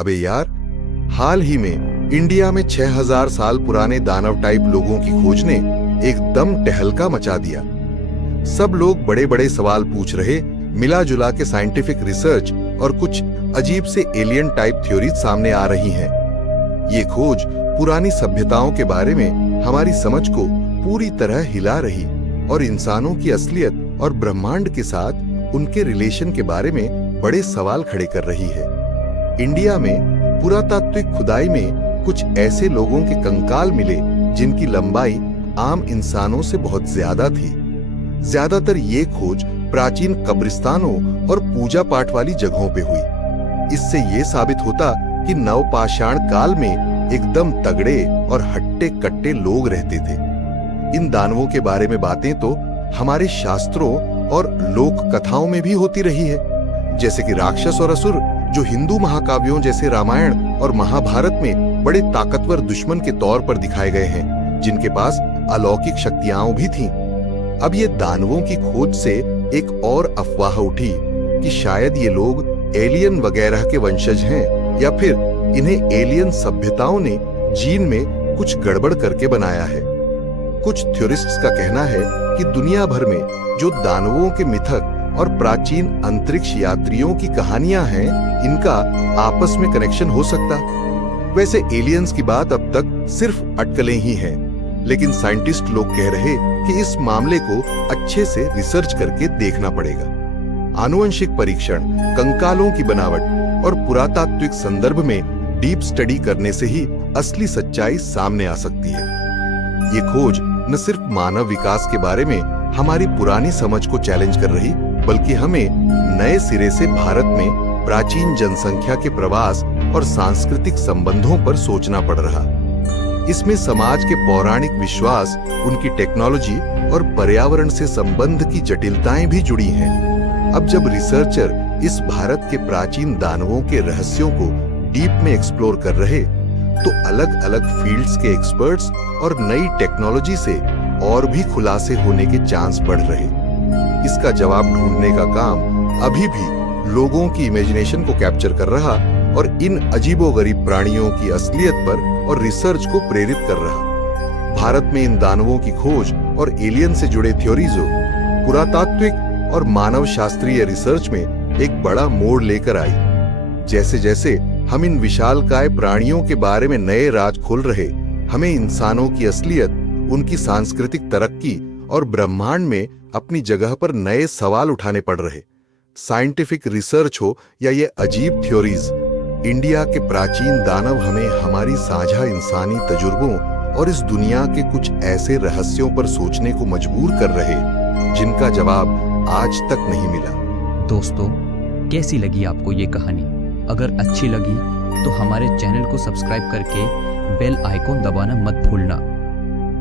अबे यार, हाल ही में इंडिया में 6000 साल पुराने दानव टाइप लोगों की खोज ने एकदम टहलका मचा दिया। सब लोग बड़े बड़े सवाल पूछ रहे, मिला जुला के साइंटिफिक रिसर्च और कुछ अजीब से एलियन टाइप थ्योरीज सामने आ रही हैं। ये खोज पुरानी सभ्यताओं के बारे में हमारी समझ को पूरी तरह हिला रही और इंसानों की असलियत और ब्रह्मांड के साथ उनके रिलेशन के बारे में बड़े सवाल खड़े कर रही है। इंडिया में पुरातात्विक खुदाई में कुछ ऐसे लोगों के कंकाल मिले जिनकी लंबाई आम इंसानों से बहुत ज्यादा थी। ज्यादातर ये खोज प्राचीन कब्रिस्तानों और पूजा पाठ वाली जगहों पे हुई। इससे ये साबित होता कि नवपाषाण काल में एकदम तगड़े और हट्टे कट्टे लोग रहते थे। इन दानवों के बारे में बातें तो हमारे शास्त्रों और लोक कथाओं में भी होती रही है, जैसे कि राक्षस और असुर जो हिंदू महाकाव्यों जैसे रामायण और महाभारत में बड़े ताकतवर दुश्मन के तौर पर दिखाए गए हैं, जिनके पास अलौकिक शक्तियां भी थीं। अब ये दानवों की खोज से एक और अफवाह उठी कि शायद ये लोग एलियन वगैरह के वंशज हैं या फिर इन्हें एलियन सभ्यताओं ने जीन में कुछ गड़बड़ करके बनाया है। कुछ थ्योरिस्ट्स का कहना है कि दुनिया भर में जो दानवों के मिथक और प्राचीन अंतरिक्ष यात्रियों की कहानियां हैं, इनका आपस में कनेक्शन हो सकता। वैसे एलियंस की बात अब तक सिर्फ अटकलें ही हैं, लेकिन साइंटिस्ट लोग कह रहे कि इस मामले को अच्छे से रिसर्च करके देखना पड़ेगा। आनुवंशिक परीक्षण, कंकालों की बनावट और पुरातात्विक संदर्भ में डीप स्टडी करने से ही असली सच्चाई सामने आ सकती है। ये खोज न सिर्फ मानव विकास के बारे में हमारी पुरानी समझ को चैलेंज कर रही, बल्कि हमें नए सिरे से भारत में प्राचीन जनसंख्या के प्रवास और सांस्कृतिक संबंधों पर सोचना पड़ रहा। इसमें समाज के पौराणिक विश्वास, उनकी टेक्नोलॉजी और पर्यावरण से संबंध की जटिलताएं भी जुड़ी हैं। अब जब रिसर्चर इस भारत के प्राचीन दानवों के रहस्यों को डीप में एक्सप्लोर कर रहे, तो अलग अलग फील्ड्स के एक्सपर्ट्स और नई टेक्नोलॉजी से और भी खुलासे होने के चांस बढ़ रहे। इसका जवाब ढूंढने का काम अभी भी लोगों की इमेजिनेशन को कैप्चर कर रहा और इन अजीबोगरीब प्राणियों की असलियत पर और रिसर्च को प्रेरित कर रहा। भारत में इन दानवों की खोज और एलियन से जुड़े थ्योरीजों पुरातात्विक और मानव शास्त्रीय रिसर्च में एक बड़ा मोड़ लेकर आई। जैसे जैसे हम इन विशालकाय प्राणियों के बारे में नए राज खोल रहे, हमें इंसानों की असलियत, उनकी सांस्कृतिक तरक्की और ब्रह्मांड में अपनी जगह पर नए सवाल उठाने पड़ रहे। साइंटिफिक रिसर्च हो या ये अजीब थ्योरीज, इंडिया के प्राचीन दानव हमें हमारी साझा इंसानी तजुर्बों और इस दुनिया के कुछ ऐसे रहस्यों पर सोचने को मजबूर कर रहे जिनका जवाब आज तक नहीं मिला। दोस्तों, कैसी लगी आपको ये कहानी? अगर अच्छी लगी तो हमारे चैनल को सब्सक्राइब करके बेल आइकॉन दबाना मत भूलना।